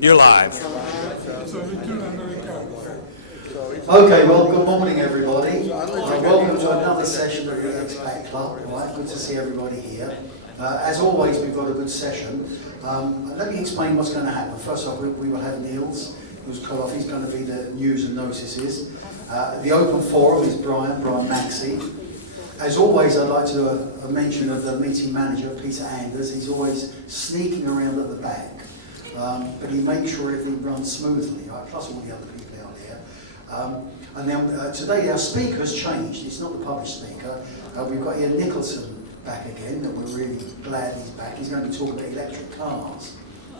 You're live. Okay, well, good morning, everybody. Welcome to another session of the Expat Club. Right, good to see everybody here. As always, we've got a good session. Let me explain what's going to happen. First off, we will have Niels, who's cut off. He's going to be the news and notices. The open forum is Brian Maxey. As always, I'd like to mention of the meeting manager, Peter Anders. He's always sneaking around at the back, but he makes sure everything runs smoothly, right? Plus all the other people out there. And then today our speaker has changed. It's not the published speaker. We've got Ian Nicholson back again, and we're really glad he's back. He's going to be talking about electric cars,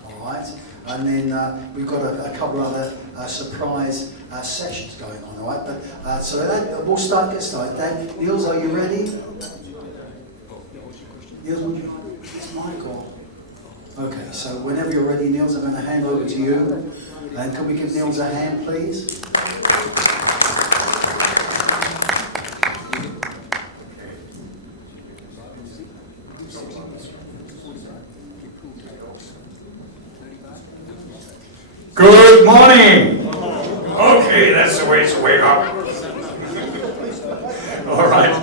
all right? And then we've got a couple other surprise sessions going on, all right? But so we'll get started. Dan, Niels, are you ready? Niels, would you this mic or? Okay, so whenever you're ready, Niels, I'm going to hand over to you. And can we give Niels a hand, please? Good morning. Okay, that's the way to wake up. All right.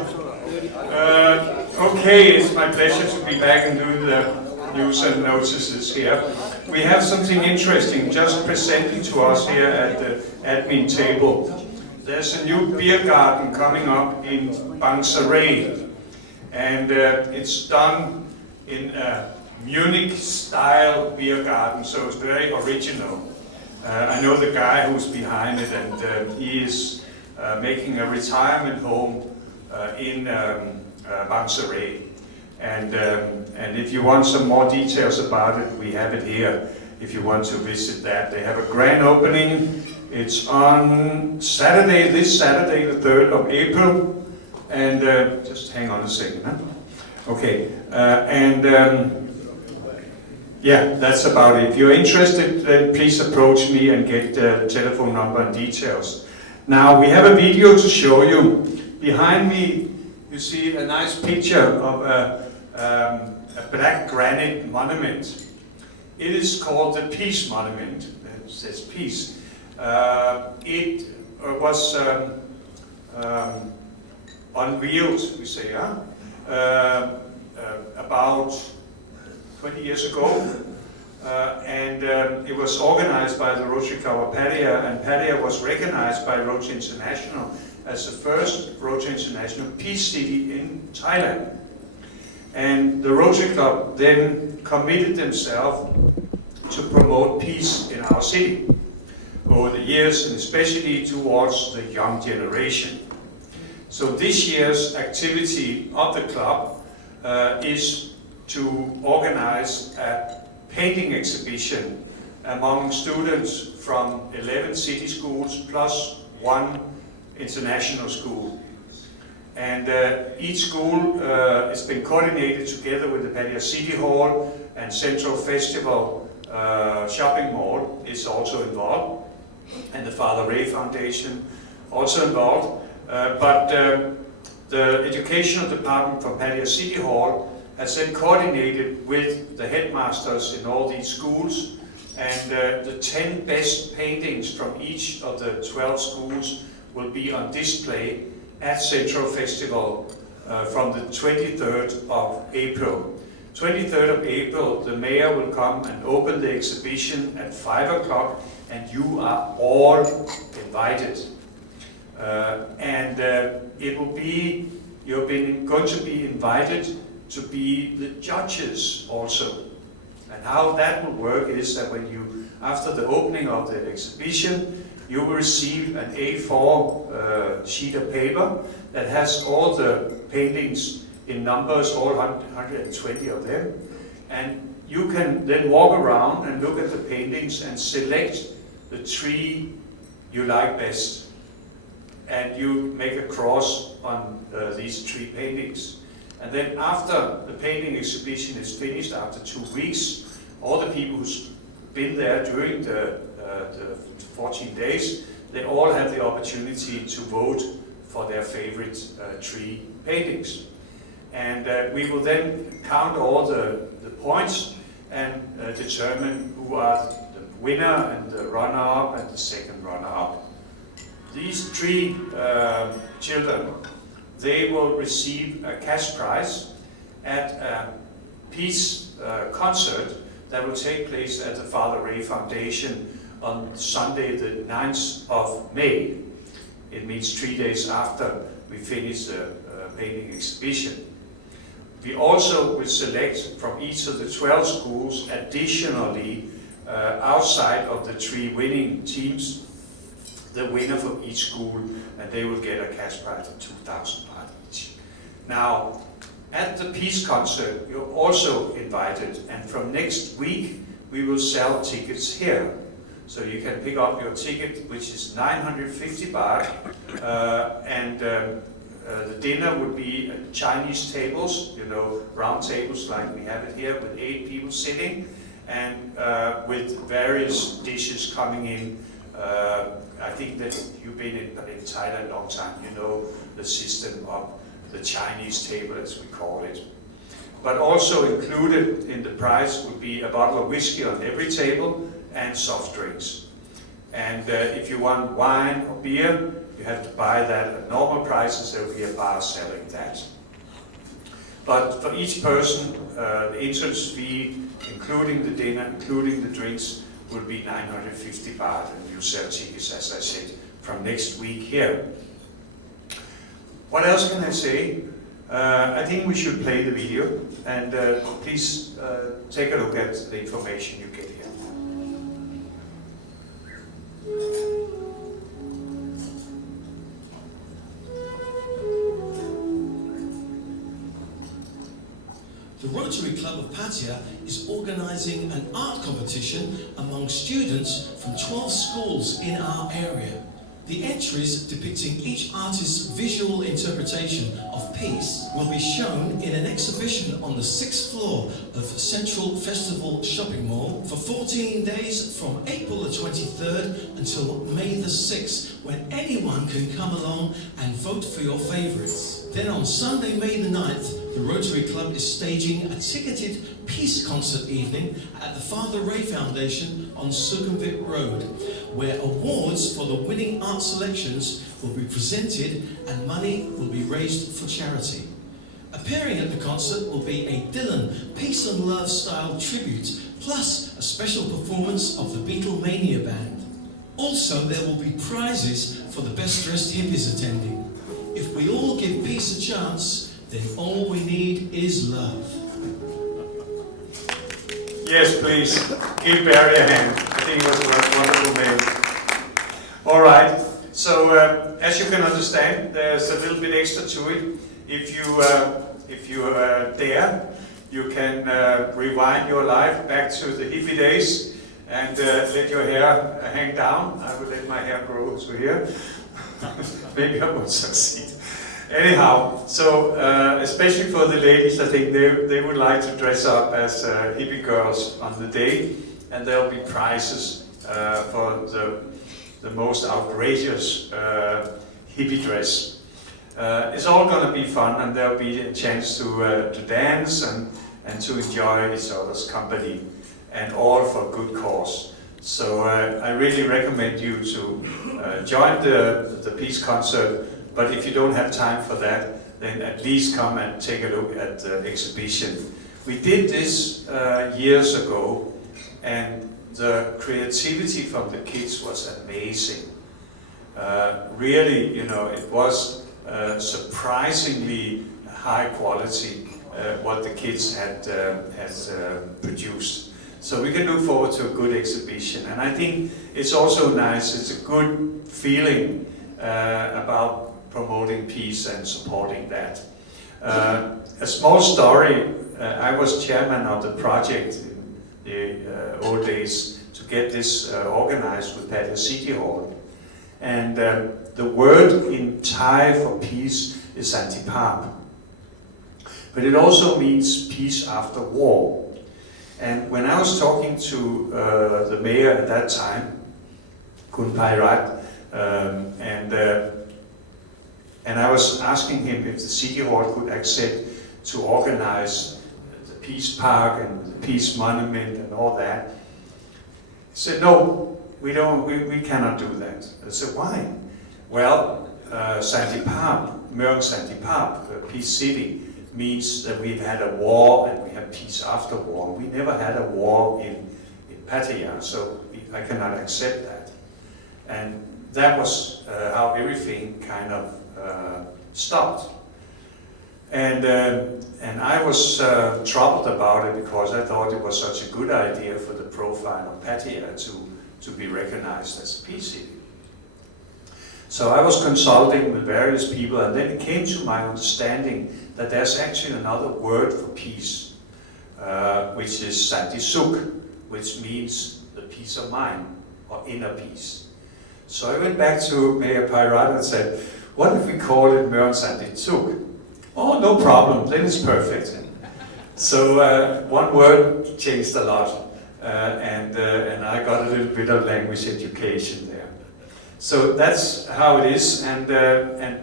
Okay, it's my pleasure to be back and do the news and notices here. We have something interesting just presented to us here at the admin table. There's a new beer garden coming up in Bangsaray, and it's done in a Munich-style beer garden, so it's very original. I know the guy who's behind it, and he is making a retirement home in Bangsaray. And if you want some more details about it, we have it here if you want to visit that. They have a grand opening. It's on Saturday, this Saturday, the 3rd of April. And just hang on a second. Huh? Okay. Yeah, that's about it. If you're interested, then please approach me and get the telephone number and details. Now, we have a video to show you. Behind me, you see a nice picture of a black granite monument. It is called the Peace Monument. It says peace. It was unveiled, we say, about 20 years ago, and it was organized by the Rotary Club of Pattaya, and Pattaya was recognized by Rotary International as the first Rotary International Peace City in Thailand. And the Rotary Club then committed themselves to promote peace in our city over the years, and especially towards the young generation. So this year's activity of the club is to organize a painting exhibition among students from 11 city schools plus one international school. And each school has been coordinated together with the Pattaya City Hall, and Central Festival Shopping Mall is also involved, and the Father Ray Foundation also involved. But the educational department from Pattaya City Hall has then coordinated with the headmasters in all these schools, and the 10 best paintings from each of the 12 schools will be on display at Central Festival from the 23rd of April. 23rd of April, the mayor will come and open the exhibition at 5 o'clock, and you are all invited. It will be, you're going to be invited to be the judges also. And how that will work is that when you, after the opening of the exhibition, you will receive an A4 sheet of paper that has all the paintings in numbers, all 120 of them. And you can then walk around and look at the paintings and select the 3 you like best. And you make a cross on these 3 paintings. And then after the painting exhibition is finished, after 2 weeks, all the people who's been there during the 14 days, they all have the opportunity to vote for their favorite 3 paintings. And we will then count all the points and determine who winner and the runner-up and the second runner-up. These three children, they will receive a cash prize at a peace concert that will take place at the Father Ray Foundation on Sunday the 9th of May. It means 3 days after we finish the painting exhibition. We also will select from each of the 12 schools additionally outside of the 3 winning teams, the winner from each school, and they will get a cash prize of 2,000 baht each. Now, at the peace concert, you're also invited, and from next week we will sell tickets here. So you can pick up your ticket, which is 950 baht, and the dinner would be at Chinese tables, you know, round tables like we have it here, with 8 people sitting, and with various dishes coming in. I think that you've been in Thailand a long time, you know the system of the Chinese table, as we call it. But also included in the price would be a bottle of whiskey on every table and soft drinks. And if you want wine or beer, you have to buy that at normal prices. There will be a bar selling that. But for each person, the entrance fee, including the dinner, including the drinks, will be 950 baht, and you sell tickets, as I said, from next week here. What else can I say? I think we should play the video, and please take a look at the information you get here. The Rotary Club of Pattaya is organising an art competition among students from 12 schools in our area. The entries depicting each artist's visual interpretation of peace will be shown in an exhibition on the 6th floor of Central Festival Shopping Mall for 14 days from April the 23rd until May the 6th, when anyone can come along and vote for your favourites. Then on Sunday, May the 9th, the Rotary Club is staging a ticketed peace concert evening at the Father Ray Foundation on Sukhumvit Road, where awards for the winning art selections will be presented and money will be raised for charity. Appearing at the concert will be a Dylan Peace and Love style tribute, plus a special performance of the Beatlemania Band. Also, there will be prizes for the best dressed hippies attending. If we all give peace a chance, then all we need is love. Yes, please, give Barry a hand. I think it was a wonderful name. All right, so as you can understand, there's a little bit extra to it. If you dare, you can rewind your life back to the hippie days and let your hair hang down. I will let my hair grow to here. Maybe I won't succeed. Anyhow, so especially for the ladies, I think they would like to dress up as hippie girls on the day, and there'll be prizes for the most outrageous hippie dress. It's all going to be fun, and there'll be a chance to dance and to enjoy each other's company, and all for good cause. So I really recommend you to join the peace concert, but if you don't have time for that, then at least come and take a look at the exhibition. We did this years ago, and the creativity from the kids was amazing. Really, you know, it was surprisingly high quality what the kids had produced. So we can look forward to a good exhibition, and I think it's also nice. It's a good feeling about promoting peace and supporting that. A small story, I was chairman of the project in the old days to get this organized with Pattaya City Hall. And the word in Thai for peace is Santipap. But it also means peace after war. And when I was talking to the mayor at that time, Kun Pairat, and I was asking him if the City Hall could accept to organize the Peace Park and the Peace Monument and all that. said, no, we cannot do that. I said, why? Well, Mørk Sandipap, peace city, means that we've had a war and we have peace after war. We never had a war in Pattaya, so I cannot accept that. And that was how everything kind of stopped. And I was troubled about it because I thought it was such a good idea for the profile of Pattaya to be recognized as a peace city. So I was consulting with various people, and then it came to my understanding that there's actually another word for peace, which is Santi Sukh, which means the peace of mind, or inner peace. So I went back to Mayor Pairat and said, what if we call it Mørk Santi Sukh? Oh, no problem, then it's perfect. So one word changed a lot, and I got a little bit of language education there. So that's how it is, and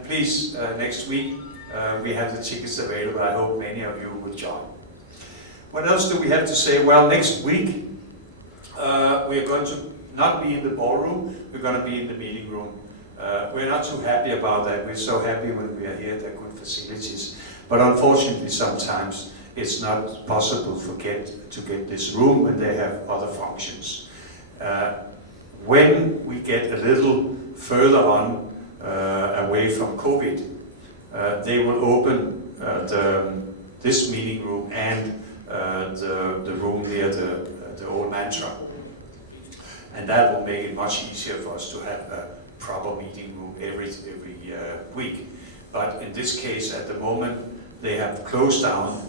please, next week we have the tickets available. I hope many of you will join. What else do we have to say? Well, next week we are going to not be in the ballroom, we're going to be in the meeting room. We're not too happy about that. We're so happy when we are here, they're good facilities. But unfortunately, sometimes it's not possible to get this room when they have other functions. When we get a little further on away from COVID, they will open this meeting room and the room near the old mantra. And that will make it much easier for us to have a proper meeting room every week. But in this case, at the moment, they have closed down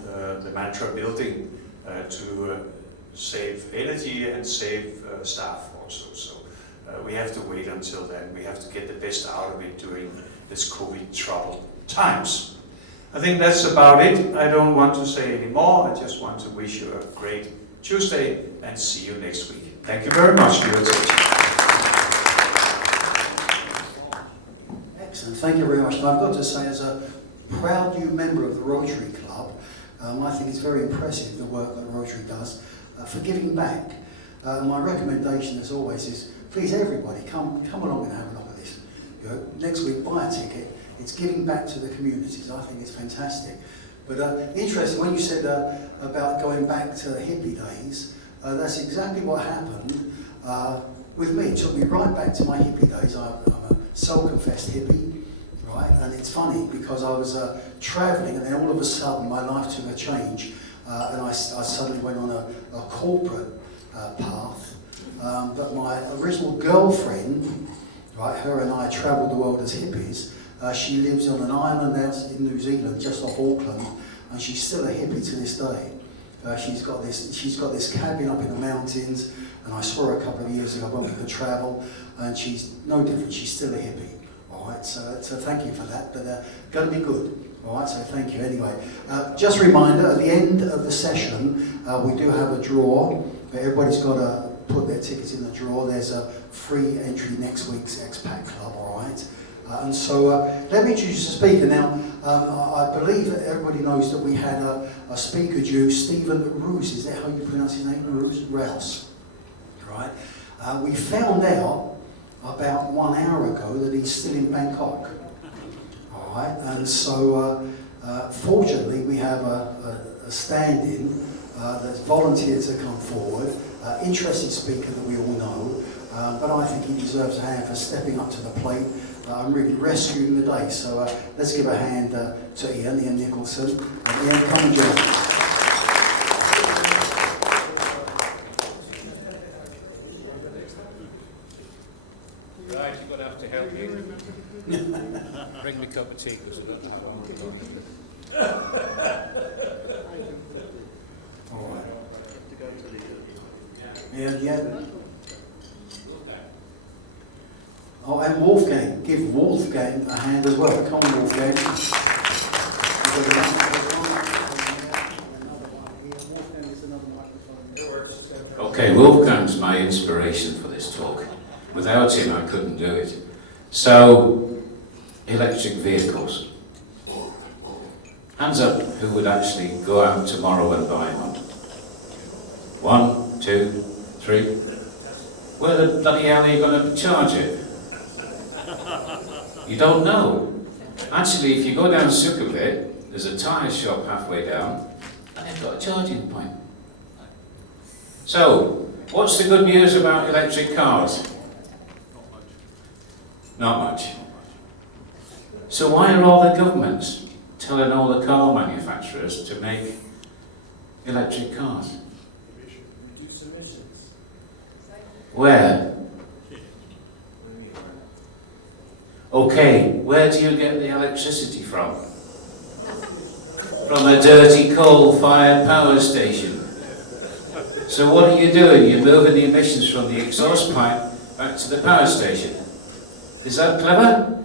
the mantra building to save energy and save staff also. So we have to wait until then. We have to get the best out of it during this COVID troubled times. I think that's about it. I don't want to say any more. I just want to wish you a great Tuesday and see you next week. Thank you very much for your attention. Excellent, thank you very much. And I've got to say, as a proud new member of the Rotary Club, I think it's very impressive the work that the Rotary does for giving back. My recommendation, as always, is please everybody come along and have a look at this. You know, next week, buy a ticket. It's giving back to the communities. I think it's fantastic. But interesting, when you said about going back to the hippie days, that's exactly what happened with me. It took me right back to my hippie days. I'm a self-confessed hippie, right? And it's funny because I was travelling, and then all of a sudden my life took a change, and I suddenly went on a corporate path. But my original girlfriend, right, her and I travelled the world as hippies. She lives on an island out in New Zealand, just off Auckland, and she's still a hippie to this day. She's got this cabin up in the mountains, and I saw her a couple of years ago when we could travel, and she's no different. She's still a hippie. All right, so thank you for that. But going to be good. All right, so thank you anyway. Just a reminder: at the end of the session, we do have a draw. Everybody's got to put their tickets in the drawer. There's a free entry next week's Expat Club. All right. And so let me introduce the speaker now. I believe that everybody knows that we had a speaker due, Stephen Roos. Is that how you pronounce his name? Rouse. Right. We found out about 1 hour ago that he's still in Bangkok. All right. And so fortunately we have a stand-in that's volunteered to come forward. Interesting speaker that we all know. But I think he deserves a hand for stepping up to the plate. I'm really rescuing the day, so let's give a hand to Ian Nicholson. Ian, come and join us. Right, you're going to have to help me. Bring me a cup of tea, because I don't have one. All right. Yeah. Oh, and Wolfgang. Give Wolfgang a hand as well. Come on, Wolfgang. Okay, Wolfgang's my inspiration for this talk. Without him, I couldn't do it. So, electric vehicles. Hands up who would actually go out tomorrow and buy one. 1, 2, 3. where the bloody hell are you going to charge it? You don't know. Actually, if you go down Sukhumvit, there's a tyre shop halfway down, and they've got a charging point. So, what's the good news about electric cars? Not much. So why are all the governments telling all the car manufacturers to make electric cars? Reduce emissions. Where? Okay, where do you get the electricity from? From a dirty coal-fired power station. So what are you doing? You're moving the emissions from the exhaust pipe back to the power station. Is that clever?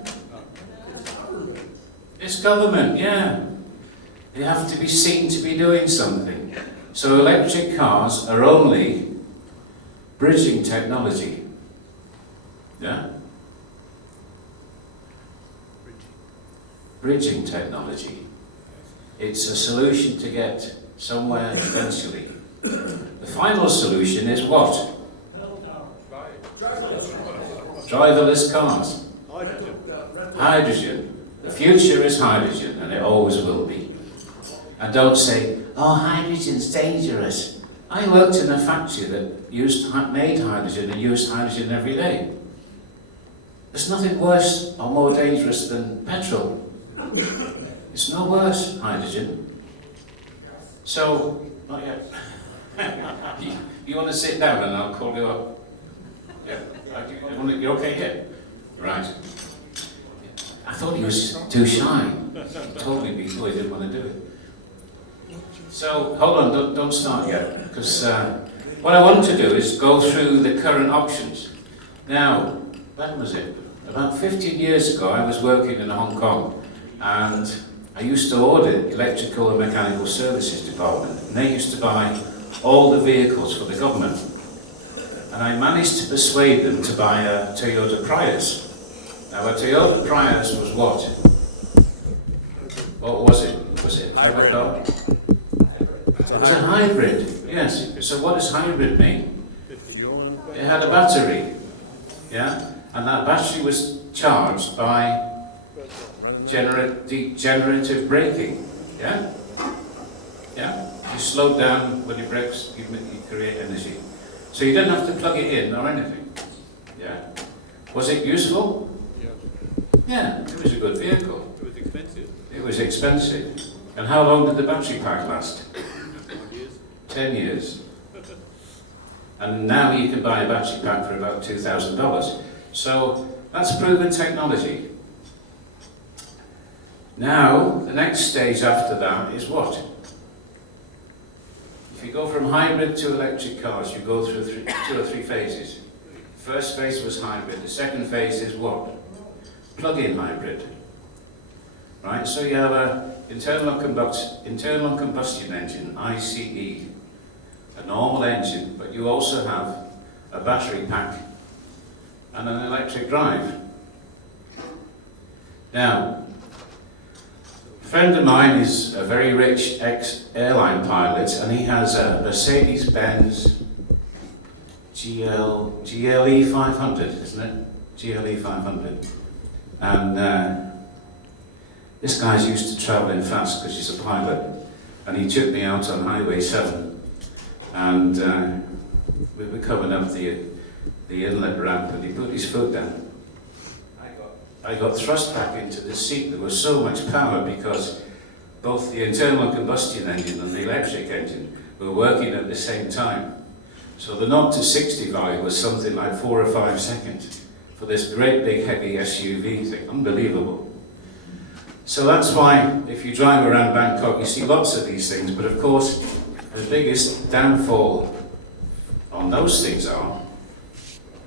It's government, yeah. They have to be seen to be doing something. So electric cars are only bridging technology. Yeah? Bridging technology. It's a solution to get somewhere eventually. The final solution is what? Driverless cars. Hydrogen. The future is hydrogen, and it always will be. And don't say, oh, hydrogen's dangerous. I worked in a factory that made hydrogen and used hydrogen every day. There's nothing worse or more dangerous than petrol. It's no worse, hydrogen. So, not yet. You want to sit down and I'll call you up? Yeah. You okay here? Right. I thought he was too shy. He told me before he didn't want to do it. So, hold on, don't start yet, because what I want to do is go through the current options. Now, when was it? About 15 years ago, I was working in Hong Kong, and I used to audit electrical and mechanical services department, and they used to buy all the vehicles for the government. And I managed to persuade them to buy a Toyota Prius. Now, a Toyota Prius was what? What was it? Was it a clever car? It was a hybrid, yes. So what does hybrid mean? It had a battery, yeah? And that battery was charged by generative braking, yeah? Yeah? You slow down when you brake, you create energy. So you didn't have to plug it in or anything, yeah? Was it useful? Yeah, it was a good vehicle. It was expensive. It was expensive. And how long did the battery pack last? 10 years. And now you can buy a battery pack for about $2,000. So that's proven technology. Now, the next stage after that is what? If you go from hybrid to electric cars, you go through 2 or 3 phases. First phase was hybrid. The second phase is what? Plug-in hybrid. Right, so you have an internal combustion engine, ICE, a normal engine, but you also have a battery pack and an electric drive. Now, a friend of mine is a very rich ex-airline pilot, and he has a Mercedes-Benz GLE 500, isn't it? GLE 500. And this guy's used to travelling fast because he's a pilot, and he took me out on Highway 7, and we were coming up the inlet ramp, and he put his foot down. I got thrust back into the seat. There was so much power because both the internal combustion engine and the electric engine were working at the same time. So the 0 to 60 value was something like 4 or 5 seconds for this great big heavy SUV thing. Unbelievable. So that's why if you drive around Bangkok you see lots of these things, but of course the biggest downfall on those things are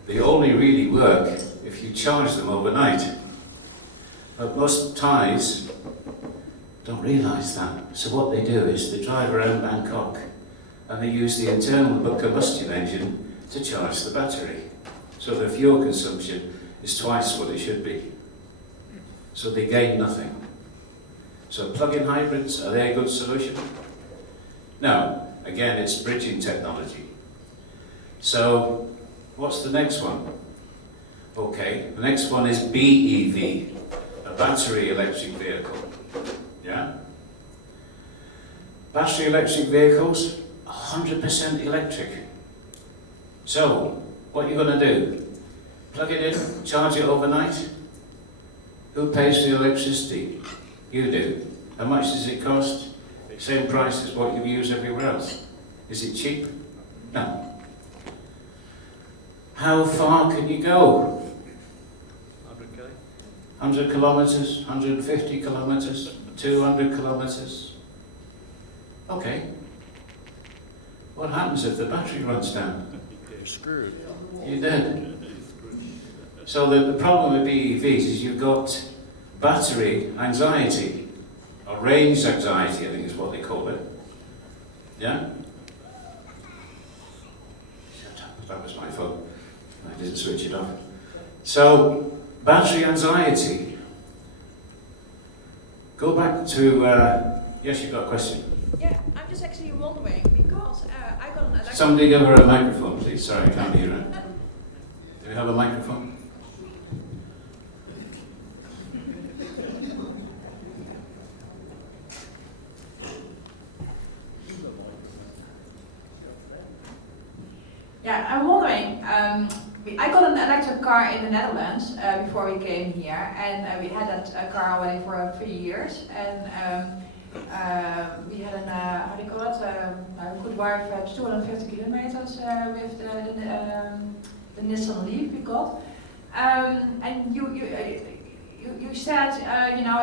they only really work if you charge them overnight. But most Thais don't realise that. So what they do is they drive around Bangkok and they use the internal combustion engine to charge the battery. So the fuel consumption is twice what it should be. So they gain nothing. So plug-in hybrids, are they a good solution? No. Again, it's bridging technology. So What's the next one? Okay, the next one is BEV, a battery electric vehicle. Yeah? Battery electric vehicles, 100% electric. So, what are you going to do? Plug it in, charge it overnight? Who pays for the electricity? You do. How much does it cost? Same price as what you use everywhere else. Is it cheap? No. How far can you go? 100k? 100 kilometres, 150 kilometres, 200 kilometres. Okay. What happens if the battery runs down? You're screwed. You're dead. So the problem with BEVs is you've got battery anxiety, or range anxiety, I think is what they call it. Yeah? Shut up, that was my phone. I didn't switch it off. So, battery anxiety. Go back to, yes, you've got a question. Yeah, I'm just actually wondering because I got an electric. Somebody give her a microphone, please. Sorry, I can't hear her. Do we have a microphone? Yeah, I'm wondering. I got an electric car in the Netherlands before we came here, and we had that car already for 3 years. And we had an how do you call it? We could drive 250 kilometers with the Nissan Leaf we got. And you said you know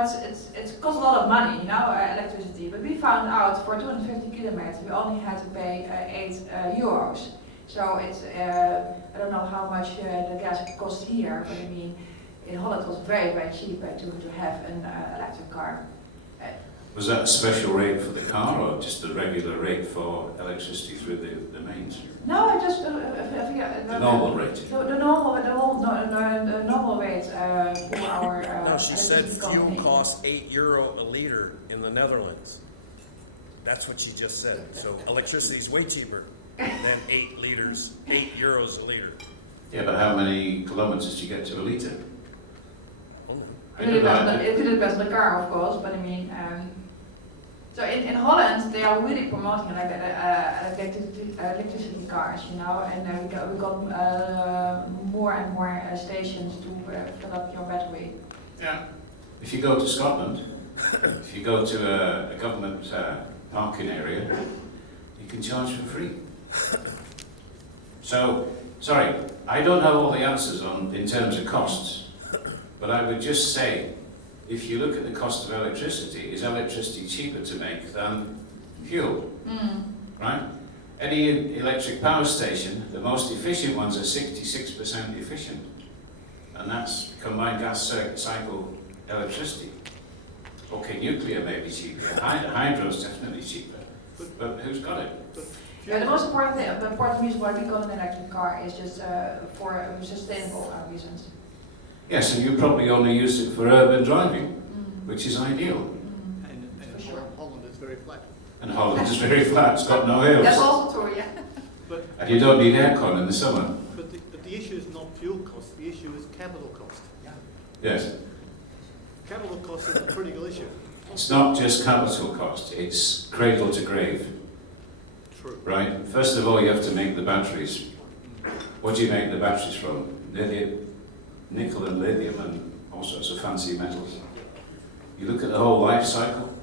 it's cost a lot of money, you know, electricity. But we found out for 250 kilometers we only had to pay 8 euros. So it's, I don't know how much the gas costs here, but I mean, in Holland it was very, very cheap to have an electric car. Was that a special rate for the car or just the regular rate for electricity through the mains? No, I just, The normal rate? The normal rate for our No, she said electricity fuel company. costs €8 a liter in the Netherlands. That's what she just said. So electricity is way cheaper than 8 euros a liter. Yeah, but how many kilometres do you get to a litre? I It don't know. depends on the car, of course, but I mean, so in Holland they are really promoting like electricity cars, you know, and we got more and more stations to fill up your battery. Yeah. If you go to Scotland, if you go to a government parking area, you can charge for free. So, sorry, I don't have all the answers in terms of costs, but I would just say, if you look at the cost of electricity, is electricity cheaper to make than fuel? Right? Any electric power station, the most efficient ones are 66% efficient, and that's combined gas cycle electricity. Okay, nuclear may be cheaper, hydro is definitely cheaper, but who's got it? Yeah, the most important reason why we got an electric car is just for sustainable reasons. Yes, and you probably only use it for urban driving, which is ideal. And For sure. Holland is very flat. And Holland is very flat, it's got no hills. That's also true, yeah. And you don't need aircon in the summer. But the issue is not fuel cost, the issue is capital cost. Yes. Capital cost is a critical issue. It's not just capital cost, it's cradle to grave, True. right? First of all, you have to make the batteries. What do you make the batteries from? Nickel and lithium and all sorts of fancy metals. You look at the whole life cycle.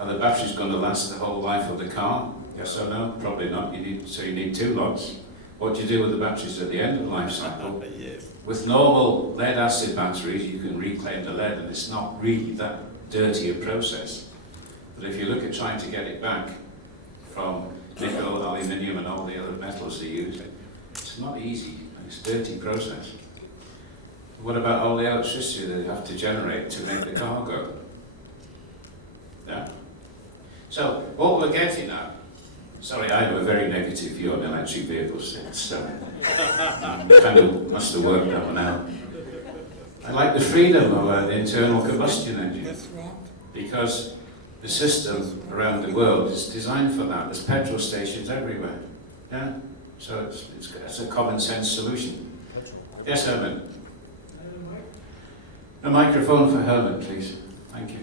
Are the batteries going to last the whole life of the car? Yes or no? Probably not. You need 2 lots. What do you do with the batteries at the end of the life cycle? Yeah. With normal lead acid batteries, you can reclaim the lead, and it's not really that dirty a process. But if you look at trying to get it back from nickel, aluminium, and all the other metals they use, it's not easy. It's a dirty process. What about all the electricity that they have to generate to make the car go? Yeah. So what we're getting at, sorry, I have a very negative view on electric vehicles. So kind of must have worked that one out. I like the freedom of an internal combustion engine because the system around the world is designed for that. There's petrol stations everywhere. Yeah. So it's a common sense solution. Yes, Herman. A microphone for Herman, please. Thank you.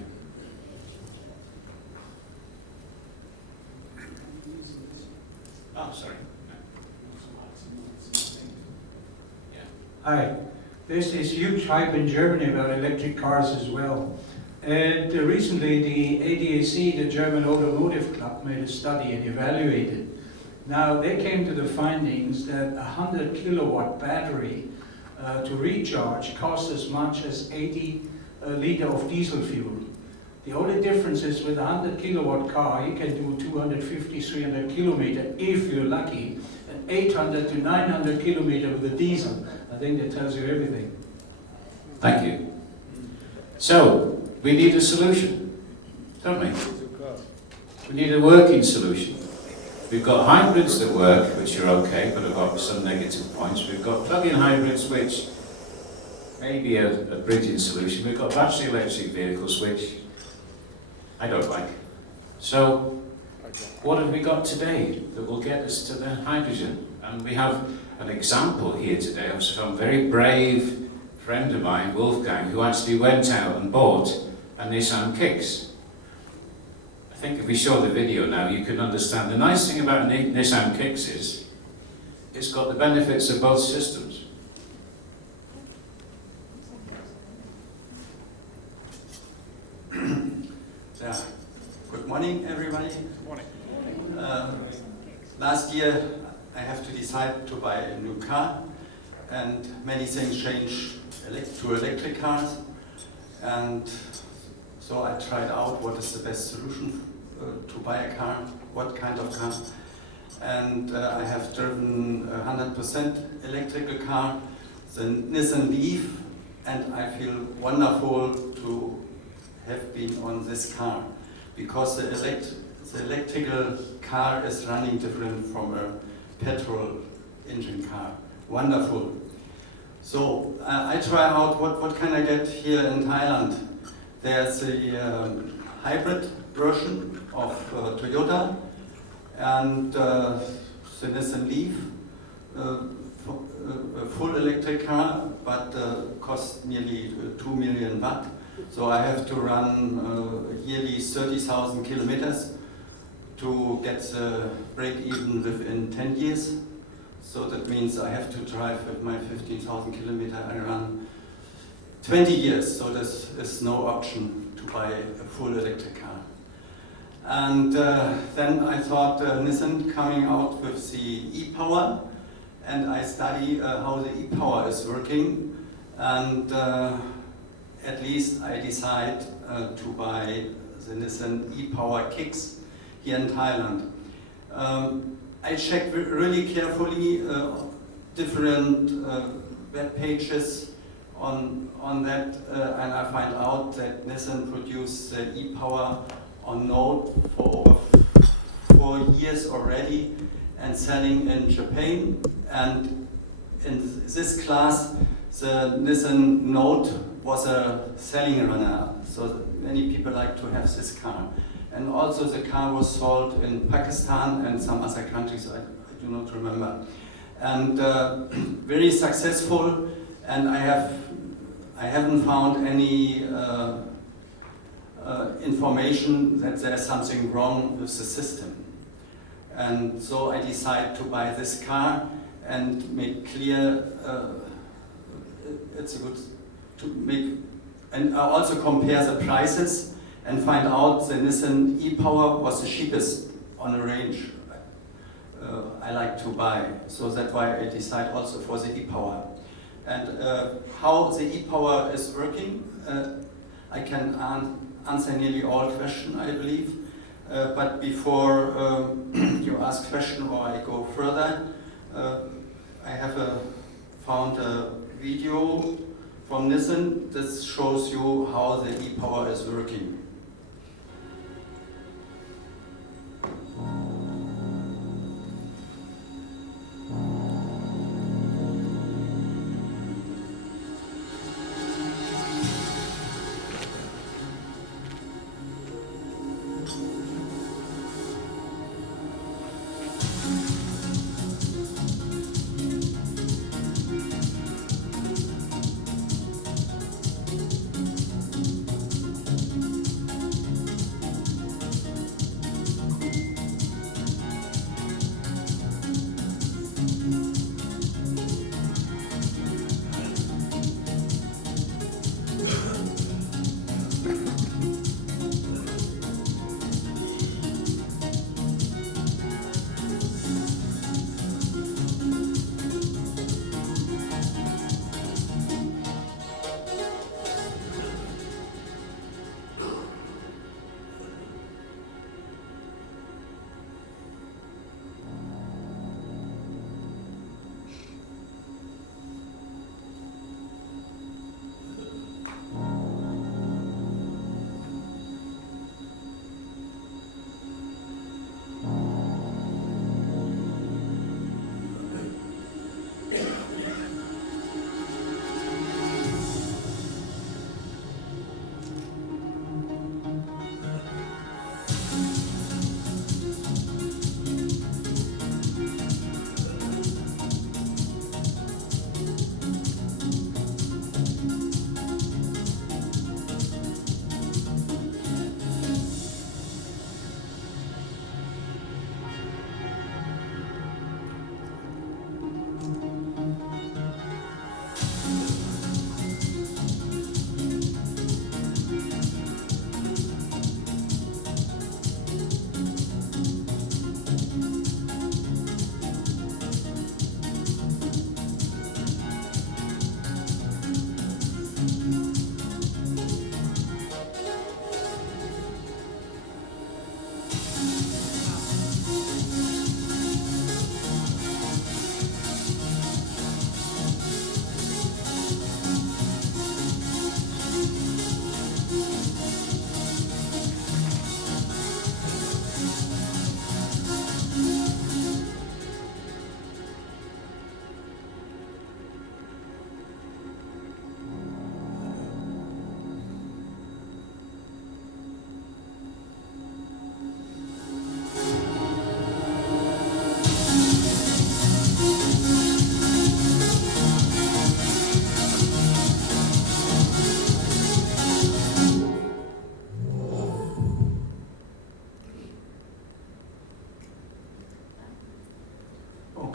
Oh, sorry. Hi, there's this huge hype in Germany about electric cars as well. And recently the ADAC, the German Automotive Club, made a study and evaluated. Now they came to the findings that a 100 kilowatt battery to recharge costs as much as 80 liter of diesel fuel. The only difference is with a 100 kilowatt car you can do 250, 300 kilometer if you're lucky, and 800 to 900 kilometer with a diesel. I think that tells you everything. Thank you. So, we need a solution, don't we? We need a working solution. We've got hybrids that work, which are okay, but have got some negative points. We've got plug-in hybrids, which may be a bridging solution. We've got battery electric vehicles, which I don't like. So, what have we got today that will get us to the hydrogen? And we have an example here today of some very brave friend of mine, Wolfgang, who actually went out and bought a Nissan Kicks. I think if we show the video now, you can understand. The nice thing about Nissan Kicks is it's got the benefits of both systems. Yeah. Good morning, everybody. Good morning. Last year, I have to decide to buy a new car, and many things change to electric cars. And so I tried out what is the best solution to buy a car, what kind of car. And I have driven a 100% electrical car, the Nissan Leaf, and I feel wonderful to have been on this car, because the electrical car is running different from a petrol engine car. Wonderful. So I try out what can I get here in Thailand. There's a hybrid version of Toyota and the Nissan Leaf, a full electric car, but costs nearly 2 million baht. So I have to run yearly 30,000 kilometers to get the break even within 10 years. So that means I have to drive with my 15,000 kilometer, I run 20 years. So this is no option to buy a full electric car. And then I thought Nissan coming out with the e-Power, and I study how the e-Power is working, and at least I decide to buy the Nissan e-Power Kicks here in Thailand. I checked really carefully different web pages on that, and I find out that Nissan produced the e-Power on Note for over 4 years already and selling in Japan. And in this class, the Nissan Note was a selling runner, so many people like to have this car. And also the car was sold in Pakistan and some other countries, I do not remember. And very successful, and I haven't found any information that there's something wrong with the system. And so I decide to buy this car and make clear it's good to make, and I also compare the prices and find out the Nissan e-Power was the cheapest on the range I like to buy. So that's why I decide also for the e-Power. And how the e-Power is working, I can answer nearly all questions, I believe. But before you ask question or I go further, I have found a video from Nissan. This shows you how the e-Power is working.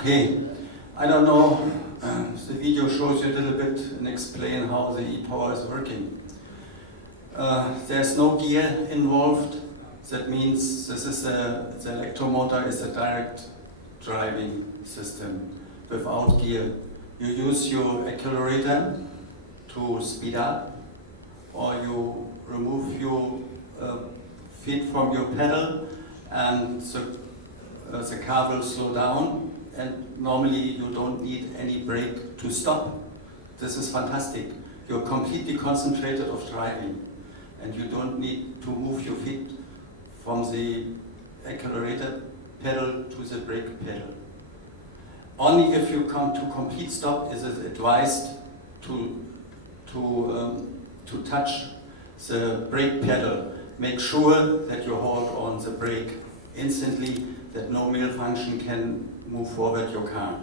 Okay, I don't know, the video shows you a little bit and explain how the e-power is working. There's no gear involved. That means this is the electromotor is a direct driving system without gear. You use your accelerator to speed up, or you remove your feet from your pedal, and the car will slow down, and normally you don't need any brake to stop. This is fantastic. You're completely concentrated of driving, and you don't need to move your feet from the accelerator pedal to the brake pedal. Only if you come to complete stop is it advised to touch the brake pedal. Make sure that you hold on the brake instantly, that no malfunction can move forward your car.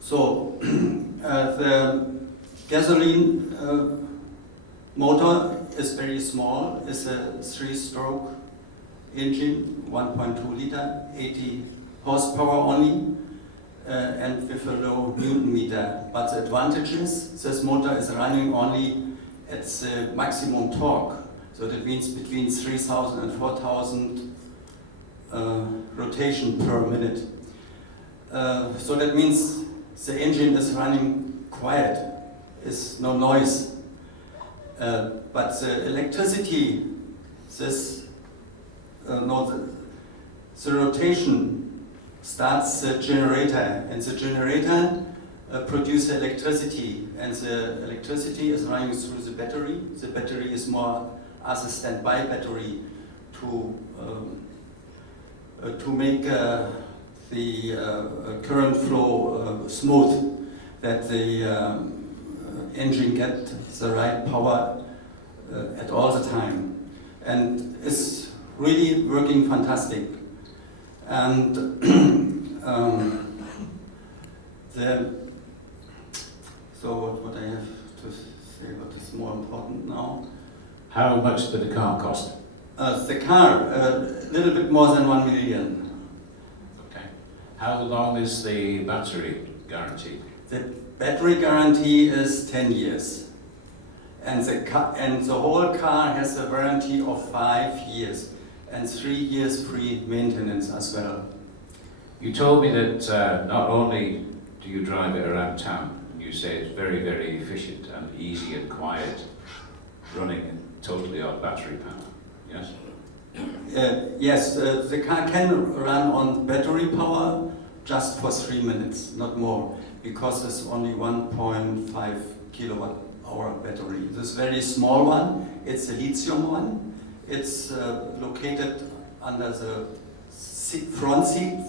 So the gasoline motor is very small. It's a 3-stroke engine, 1.2 liter, 80 horsepower only, and with a low Newton meter. But the advantage is this motor is running only at the maximum torque. So that means between 3,000 and 4,000 rotation per minute. So that means the engine is running quiet, is no noise. But the electricity, the rotation starts the generator, and the generator produces electricity, and the electricity is running through the battery. The battery is more as a standby battery to make the current flow smooth, that the engine gets the right power at all the time, and it's really working fantastic. And so what I have to say, what is more important now? How much did the car cost? The car, a little bit more than 1 million. Okay. How long is the battery guarantee? The battery guarantee is 10 years. And the whole car has a warranty of 5 years and 3 years free maintenance as well. You told me that not only do you drive it around town, and you say it's very, very efficient and easy and quiet, running totally on battery power, yes? Yes, the car can run on battery power just for 3 minutes, not more, because it's only 1.5 kilowatt hour battery. This very small one, it's a lithium one. It's located under the front seat,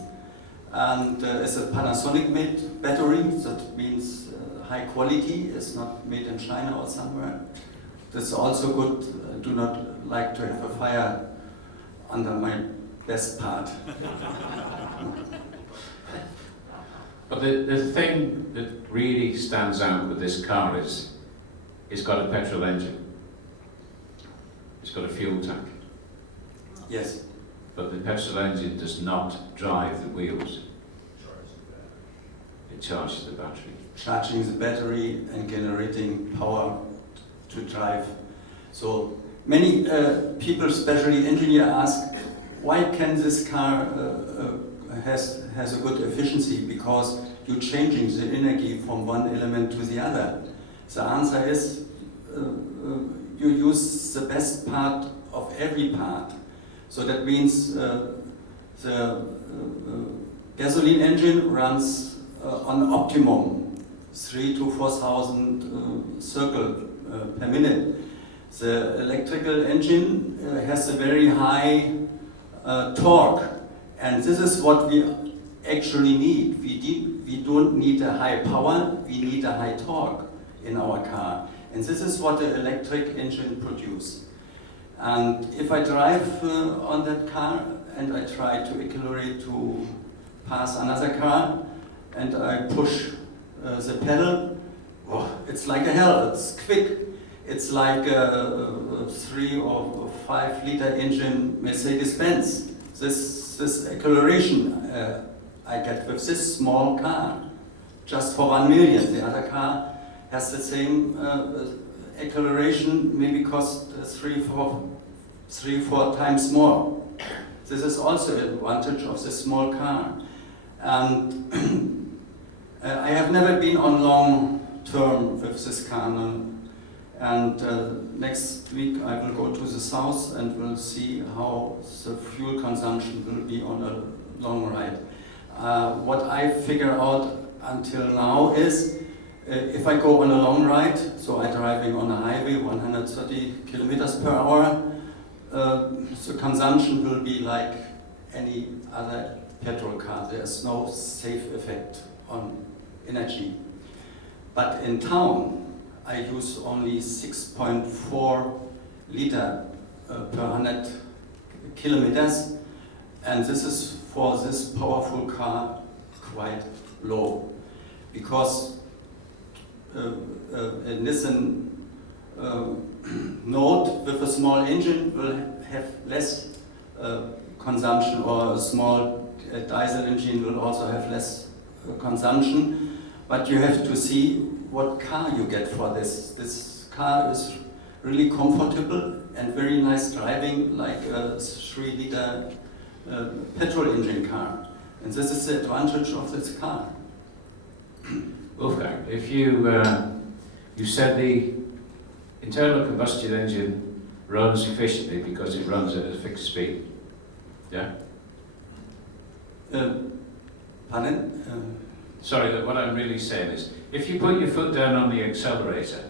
and it's a Panasonic made battery. That means high quality. It's not made in China or somewhere. That's also good. I do not like to have a fire under my best part. But the thing that really stands out with this car is it's got a petrol engine. It's got a fuel tank. Yes. But the petrol engine does not drive the wheels. It charges the battery. Charging the battery and generating power to drive. So many people, especially engineers, ask, why can this car has a good efficiency? Because you're changing the energy from one element to the other. The answer is you use the best part of every part. So that means the gasoline engine runs on optimum 3,000 to 4,000 circles per minute. The electrical engine has a very high torque, and this is what we actually need. We don't need a high power, we need a high torque in our car. And this is what the electric engine produces. And if I drive on that car and I try to accelerate to pass another car and I push the pedal, oh, it's like a hell, it's quick. It's like a 3 or 5 liter engine Mercedes-Benz. This acceleration I get with this small car, just for 1 million. The other car has the same acceleration, maybe cost 3-4 times more. This is also an advantage of the small car. And I have never been on long term with this car. And next week I will go to the south and will see how the fuel consumption will be on a long ride. What I figure out until now is if I go on a long ride, so I'm driving on a highway 130 kilometers per hour, the consumption will be like any other petrol car. There's no safe effect on energy. But in town, I use only 6.4 liter per 100 kilometers, and this is for this powerful car quite low, because a Nissan Note with a small engine will have less consumption, or a small diesel engine will also have less consumption. But you have to see what car you get for this. This car is really comfortable and very nice driving, like a 3-liter petrol engine car. And this is the advantage of this car. Wolfgang, if you said the internal combustion engine runs efficiently because it runs at a fixed speed, yeah? Pardon? Sorry, what I'm really saying is, if you put your foot down on the accelerator,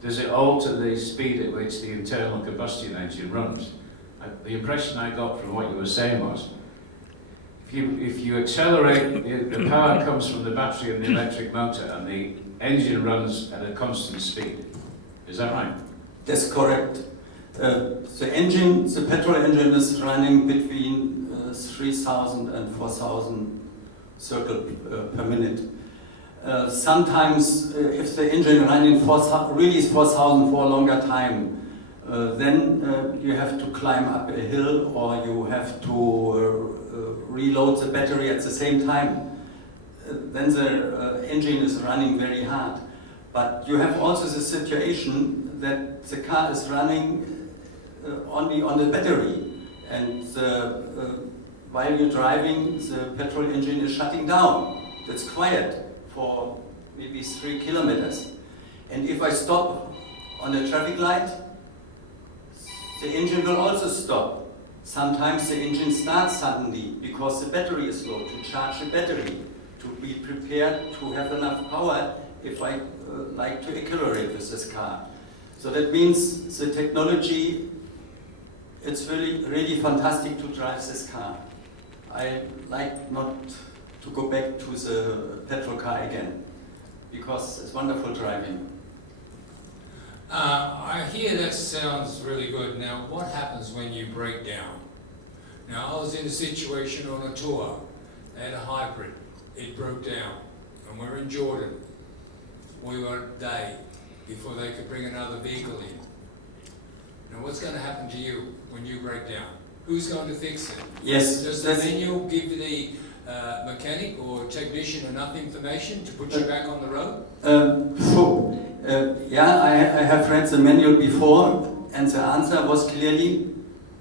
does it alter the speed at which the internal combustion engine runs? The impression I got from what you were saying was, if you accelerate, the power comes from the battery and the electric motor, and the engine runs at a constant speed. Is that right? That's correct. The engine, the petrol engine, is running between 3,000 and 4,000 circles per minute. Sometimes, if the engine running really is 4,000 for a longer time, then you have to climb up a hill, or you have to reload the battery at the same time. Then the engine is running very hard. But you have also the situation that the car is running only on the battery, and while you're driving, the petrol engine is shutting down. It's quiet for maybe 3 kilometers. And if I stop on the traffic light, the engine will also stop. Sometimes the engine starts suddenly because the battery is low, to charge the battery, to be prepared to have enough power if I like to accelerate with this car. So that means the technology, it's really, really fantastic to drive this car. I like not to go back to the petrol car again, because it's wonderful driving. I hear that sounds really good. Now, what happens when you break down? Now, I was in a situation on a tour. They had a hybrid. It broke down, and we're in Jordan. We were a day before they could bring another vehicle in. Now, what's going to happen to you when you break down? Who's going to fix it? Yes. Does the manual give the mechanic or technician enough information to put you back on the road? Yeah, I have read the manual before, and the answer was clearly,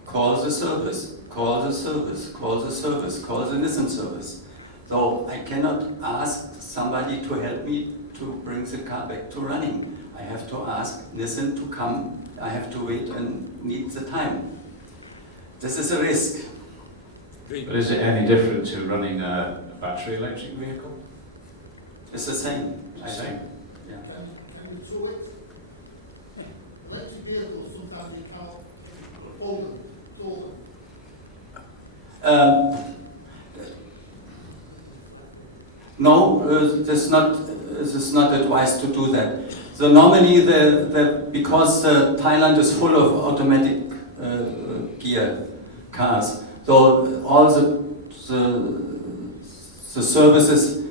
call the service, call the service, call the service, call the Nissan service. So I cannot ask somebody to help me to bring the car back to running. I have to ask Nissan to come. I have to wait and need the time. This is a risk. But is it any different to running a battery electric vehicle? It's the same. The same. Yeah. And so electric vehicles, sometimes you cannot hold them. No, this is not advised to do that. So normally, because Thailand is full of automatic gear cars, so all the services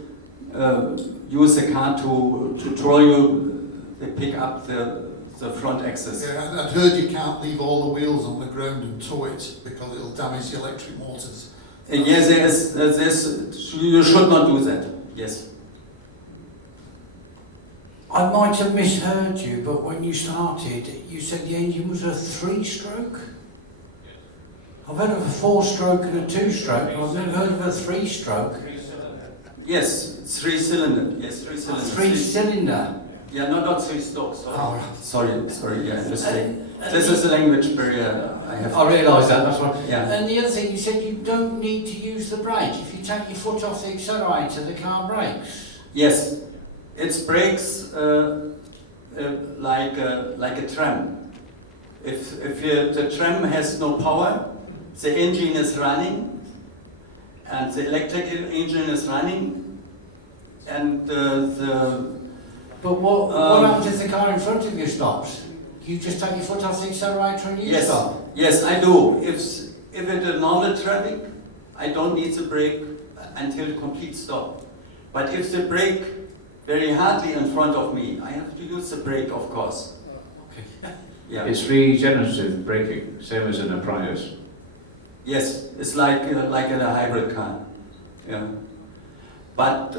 use the car to draw you. They pick up the front axis. Yeah, I'd heard you can't leave all the wheels on the ground and tow it because it'll damage the electric motors. Yes, you should not do that. Yes. I might have misheard you, but when you started, you said the engine was a 3-stroke? I've heard of a 4-stroke and a 2-stroke, but I've never heard of a 3-stroke. Yes, 3-cylinder. Yes, 3-cylinder. 3-cylinder? Yeah, no, not 3-stroke. Sorry. Oh. Sorry, yeah, mistake. This is a language barrier I have. I realise that, that's right. Yeah. And the other thing, you said you don't need to use the brake. If you take your foot off the accelerator, the car brakes. Yes, it brakes like a tram. If the tram has no power, the engine is running, and the electrical engine is running, and But what happens if the car in front of you stops? You just take your foot off the accelerator and you stop? Yes, I do. If it's a normal traffic, I don't need the brake until the complete stop. But if the brake very hardly in front of me, I have to use the brake, of course. Okay. Yeah. It's regenerative braking, same as in a Prius. Yes, it's like in a hybrid car. Yeah. But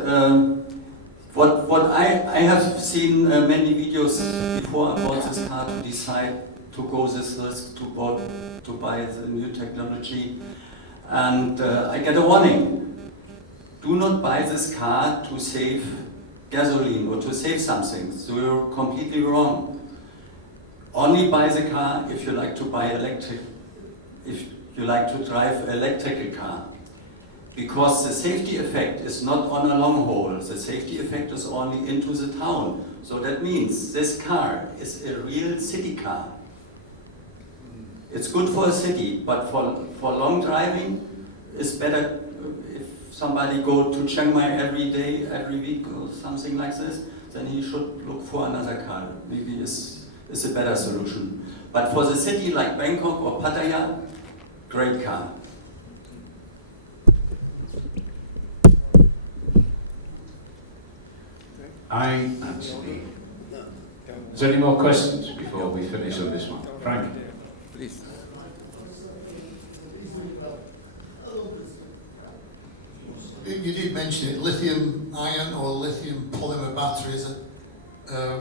what I have seen many videos before about this car to decide to go this risk to buy the new technology, and I get a warning. Do not buy this car to save gasoline or to save something. So you're completely wrong. Only buy the car if you like to buy electric, if you like to drive an electrical car. Because the safety effect is not on a long haul. The safety effect is only into the town. So that means this car is a real city car. It's good for a city, but for long driving, it's better if somebody go to Chiang Mai every day, every week or something like this, then he should look for another car. Maybe it's a better solution. But for the city like Bangkok or Pattaya, great car. Is there any more questions before we finish on this one? Frank? Please. You did mention it, lithium ion or lithium polymer batteries.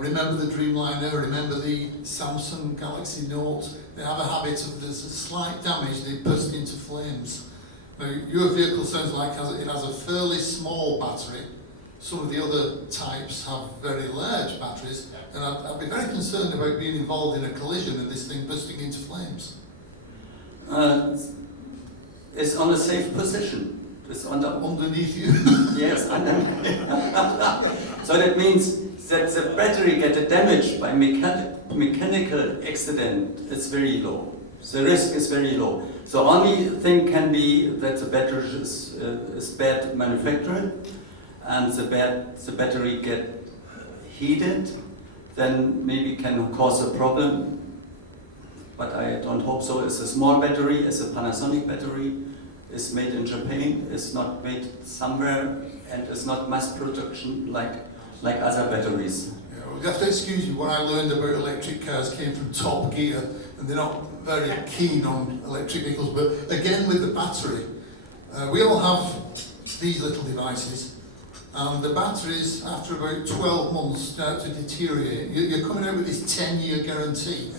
Remember the Dreamliner, remember the Samsung Galaxy Note? They have a habit of, there's a slight damage, they burst into flames. Now, your vehicle sounds like it has a fairly small battery. Some of the other types have very large batteries, and I'd be very concerned about being involved in a collision and this thing bursting into flames. It's on a safe position. It's underneath you. Yes, so that means that the battery gets damaged by mechanical accident is very low. The risk is very low. The only thing can be that the battery is bad manufactured, and the battery get heated, then maybe can cause a problem. But I don't hope so. It's a small battery, it's a Panasonic battery. Is made in Japan, is not made somewhere, and is not mass production like other batteries. Yeah, well, you have to excuse me, what I learned about electric cars came from Top Gear, and they're not very keen on electric vehicles, but again with the battery, we all have these little devices, and the batteries, after about 12 months, start to deteriorate. You're coming out with this 10-year guarantee.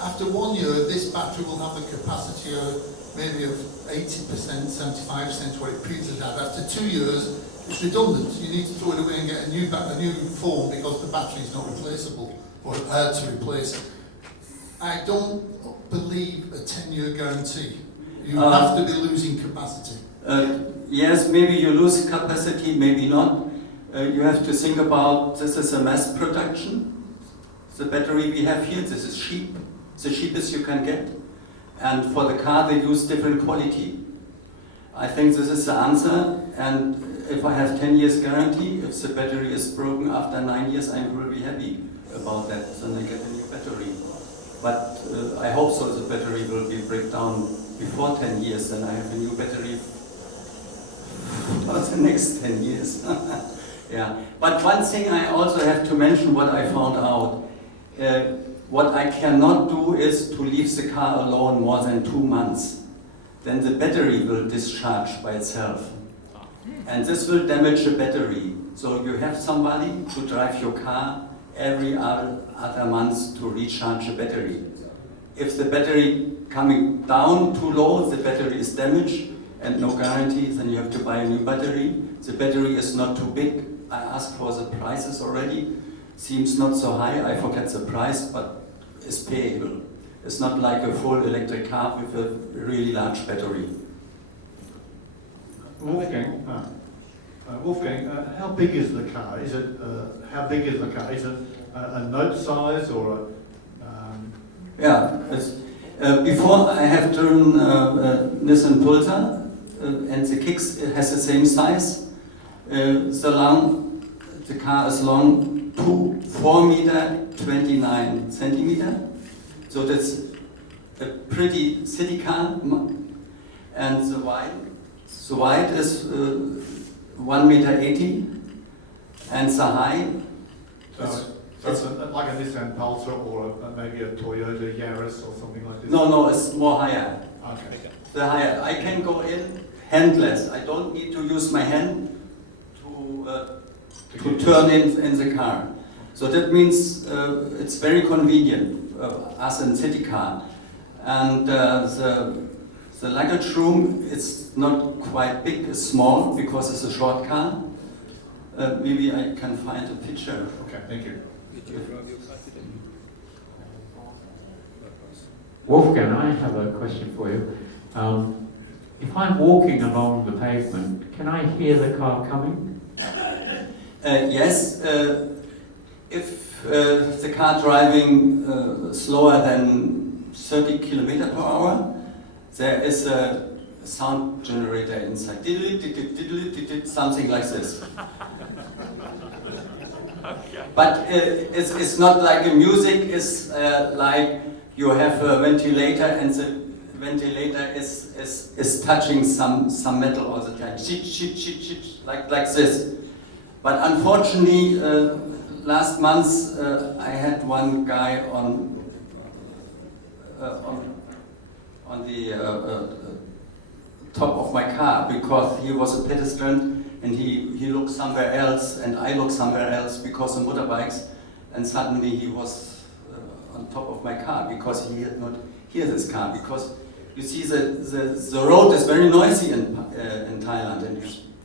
After 1 year, this battery will have the capacity of maybe of 80%, 75% what it previously had. After 2 years, it's redundant. You need to throw it away and get a new phone because the battery is not replaceable or hard to replace. I don't believe a 10-year guarantee. You have to be losing capacity. Yes, maybe you lose capacity, maybe not. You have to think about this is a mass production. The battery we have here, this is cheap, the cheapest you can get. And for the car, they use different quality. I think this is the answer. And if I have 10 years guarantee, if the battery is broken after 9 years, I will be happy about that. Then I get a new battery. But I hope so. The battery will be break down before 10 years. Then I have a new battery for the next 10 years. Yeah. But one thing I also have to mention what I found out. What I cannot do is to leave the car alone more than 2 months. then the battery will discharge by itself. And this will damage the battery. So you have somebody to drive your car every other month to recharge the battery. If the battery coming down too low, the battery is damaged and no guarantee, then you have to buy a new battery. The battery is not too big. I asked for the prices already. Seems not so high, I forget the price, but it's payable. It's not like a full electric car with a really large battery. Wolfgang, how big is the car? Is it how big is the car? Is it a note size or a? Yeah, before I have driven Nissan Pulsar, and the Kicks has the same size. The car is long 4 meter 29 centimeter, so that's a pretty city car. And the wide is 1 meter 80, and the high. So it's like a Nissan Pulsar or maybe a Toyota Yaris or something like this? No, it's more higher. Okay. The higher. I can go in handless. I don't need to use my hand to turn in the car. So that means it's very convenient as a city car. And the luggage room is not quite big, it's small because it's a short car. Maybe I can find a picture. Okay, thank you. Wolfgang, I have a question for you. If I'm walking along the pavement, can I hear the car coming? Yes. If the car driving slower than 30 kilometers per hour, there is a sound generator inside. Something like this. But it's not like a music, it's like you have a ventilator and the ventilator is touching some metal all the time. Like this. But unfortunately, last month I had one guy on the top of my car because he was a pedestrian and he looked somewhere else and I looked somewhere else because of motorbikes, and suddenly he was on top of my car because he had not hear this car, because you see the road is very noisy in Thailand, in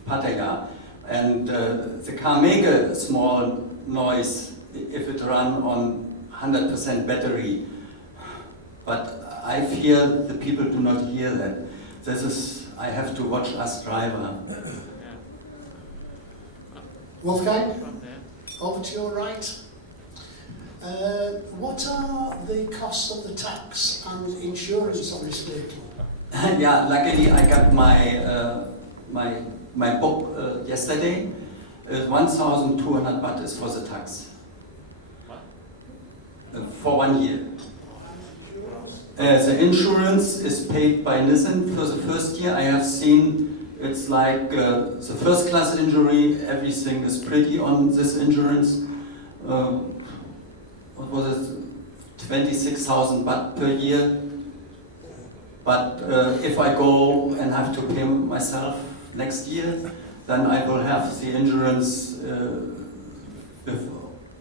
Pattaya, and the car make a small noise if it run on 100% battery, but I fear the people do not hear that. This is, I have to watch us driver. Wolfgang, over to your right. What are the costs of the tax and insurance on this vehicle? Yeah, luckily I got my book yesterday. 1,200 baht is for the tax. For 1 year. The insurance is paid by Nissan for the first year. I have seen it's like the first class injury, everything is pretty on this insurance. What was it? 26,000 baht per year. But if I go and have to pay myself next year, then I will have the insurance, with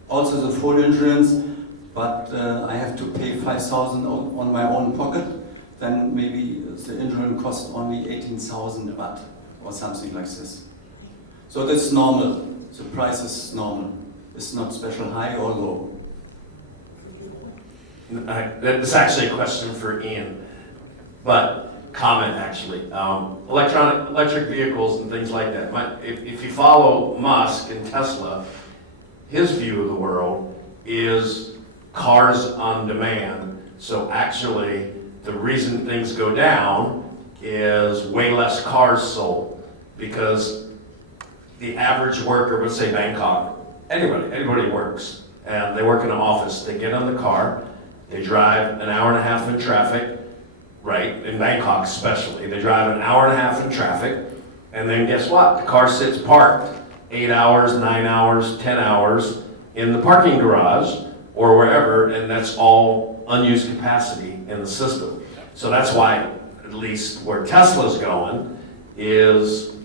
also the full insurance, but I have to pay 5,000 on my own pocket. Then maybe the insurance costs only 18,000 baht or something like this. So that's normal. The price is normal. It's not special high or low. That's actually a question for Ian, but comment actually. Electric vehicles and things like that. If you follow Musk and Tesla, his view of the world is cars on demand. So actually, the reason things go down is way less cars sold, because the average worker, let's say Bangkok, anybody works, and they work in an office, they get on the car, they drive an hour and a half in traffic, right, in Bangkok especially, they drive an hour and a half in traffic, and then guess what? The car sits parked 8 hours, 9 hours, 10 hours in the parking garage or wherever, and that's all unused capacity in the system. So that's why at least where Tesla's going, is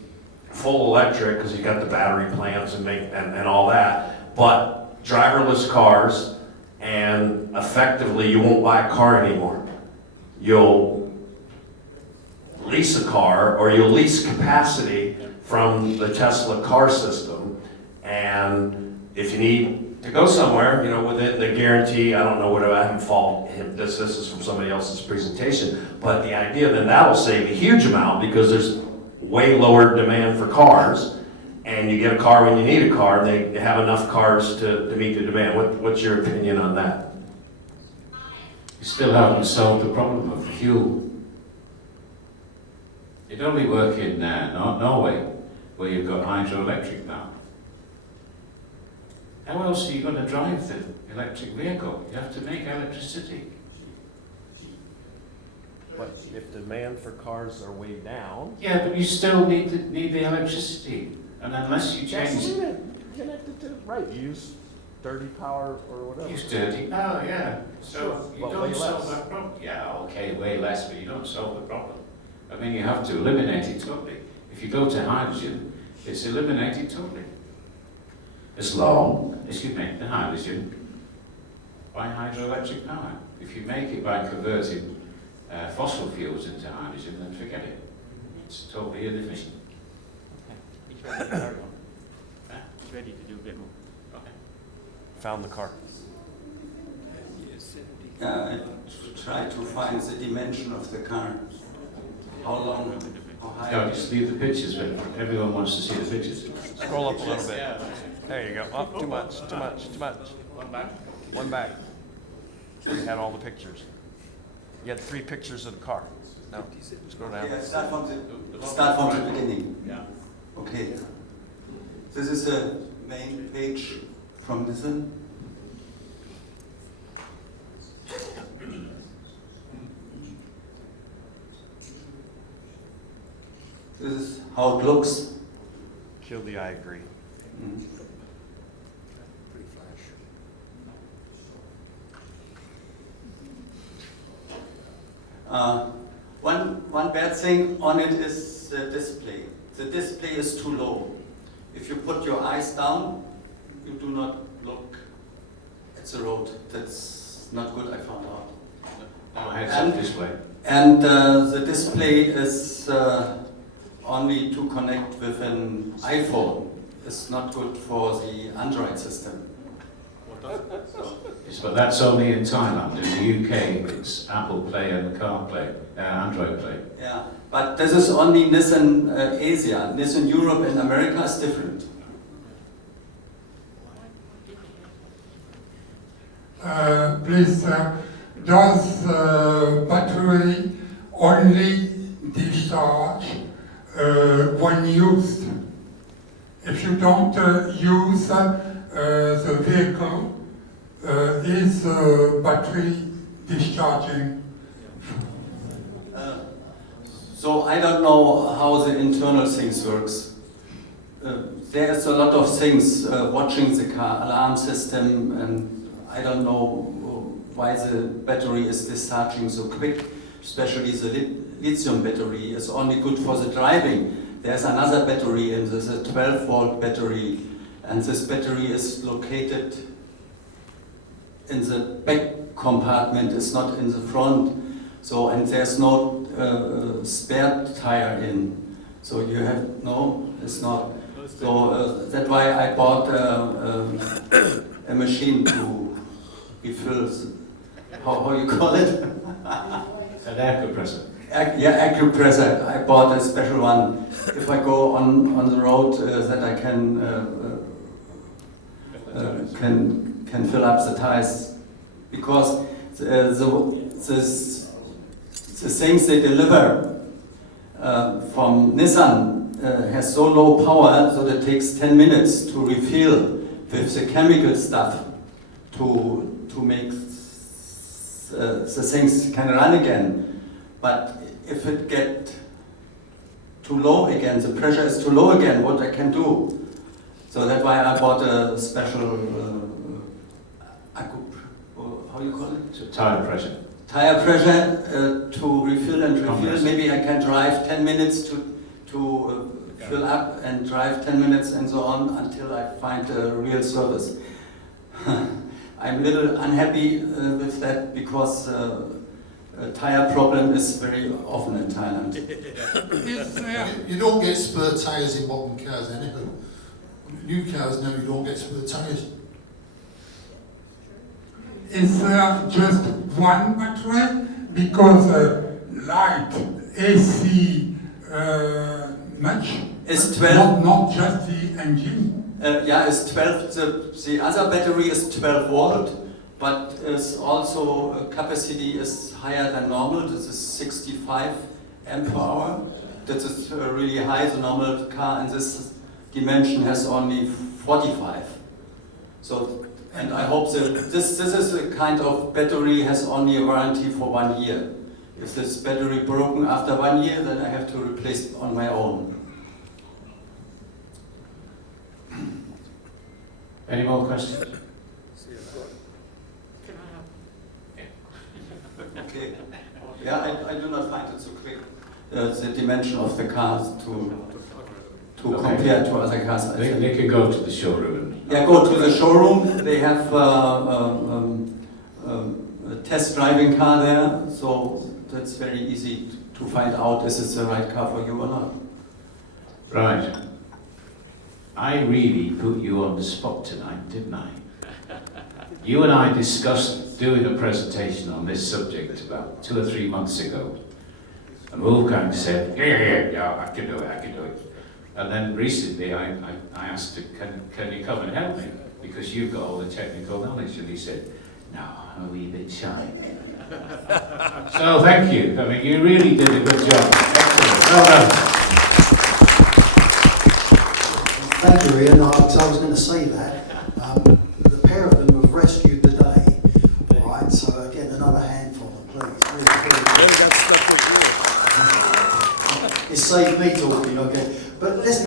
full electric, because you got the battery plants and all that, but driverless cars, and effectively you won't buy a car anymore. You'll lease a car, or you'll lease capacity from the Tesla car system, and if you need to go somewhere, you know, within the guarantee, I don't know what, I haven't followed him, this is from somebody else's presentation, but the idea then that'll save a huge amount because there's way lower demand for cars, and you get a car when you need a car, and they have enough cars to meet the demand. What's your opinion on that? You still haven't solved the problem of fuel. It only work in Norway, where you've got hydroelectric now. How else are you going to drive the electric vehicle? You have to make electricity. But if demand for cars are way down. Yeah, but you still need the electricity, and unless you change. Connected to, right, you use dirty power or whatever. Use dirty power, yeah. So Sure, you but don't way solve less. that problem. Yeah, okay, way less, but you don't solve the problem. I mean, you have to eliminate it totally. If you go to hydrogen, it's eliminated totally. As long as you make the hydrogen by hydroelectric power. If you make it by converting fossil fuels into hydrogen, then forget it. It's totally inefficient. He's ready to carry on. He's ready to do a bit more. Okay. Found the car. I try to find the dimension of the car. How long, how high? No, just leave the pictures, but everyone wants to see the pictures. Scroll up a little bit. There you go. Oh, too much. One back. One back. So you had all the pictures. You had 3 pictures of the car. No, scroll down. Okay, start from the beginning. Yeah. Okay. This is the main page from this one. This is how it looks. Kill the I agree. Mm. Pretty flash. One bad thing on it is the display. The display is too low. If you put your eyes down, you do not look at the road. That's not good, I found out. No, heads-up display. And the display is only to connect with an iPhone. It's not good for the Android system. Yes, but that's only in Thailand. In the UK, it's Apple Play and CarPlay, Android Play. Yeah, but this is only Nissan Asia. Nissan Europe and America is different. Please, does battery only discharge when used? If you don't use the vehicle, is battery discharging? So I don't know how the internal things works. There's a lot of things watching the car, alarm system, and I don't know why the battery is discharging so quick. Especially the lithium battery is only good for the driving. There's another battery, and there's a 12-volt battery, and this battery is located in the back compartment, it's not in the front. So, and there's no spare tire in. So you have, no, it's not. So that's why I bought a machine to refill, how you call it? An air compressor. Yeah, air compressor. I bought a special one. If I go on the road, that I can fill up the tires, because the things they deliver from Nissan has so low power that it takes 10 minutes to refill with the chemical stuff to make the things can run again. But if it get too low again, the pressure is too low again, what I can do? So that's why I bought a special how you call it? So tire pressure. tire pressure to refill and refill. Maybe I can drive 10 minutes to fill up and drive 10 minutes and so on until I find a real service. I'm a little unhappy with that because a tire problem is very often in Thailand. You don't get spare tyres in modern cars anyhow. New cars now, you don't get spare tyres. Is there just one battery? Because light, AC, much? It's 12. Not just the engine. Yeah, it's 12. The other battery is 12 volt, but it's also capacity is higher than normal. This is 65 amp hour. That is really high. The normal car in this dimension has only 45. So, and I hope that this is a kind of battery has only a warranty for 1 year. If this battery broken after 1 year, then I have to replace it on my own. Any more questions? Okay. Yeah, I do not find it so quick. The dimension of the cars to compare to other cars. They can go to the showroom. Yeah, go to the showroom. They have a test driving car there, so that's very easy to find out is this the right car for you or not. Right. I really put you on the spot tonight, didn't I? You and I discussed doing a presentation on this subject about 2 or 3 months ago. And Wolfgang said, yeah, I can do it. And then recently I asked him, can you come and help me? Because you've got all the technical knowledge. And he said, no, I'm a wee bit shy. So thank you. I mean, you really did a good job. Excellent. Well done. Thank you, Ian. I was going to say that. The pair of them have rescued the day. Right, so again, another hand for them, please. Really, really. It saved me talking, okay.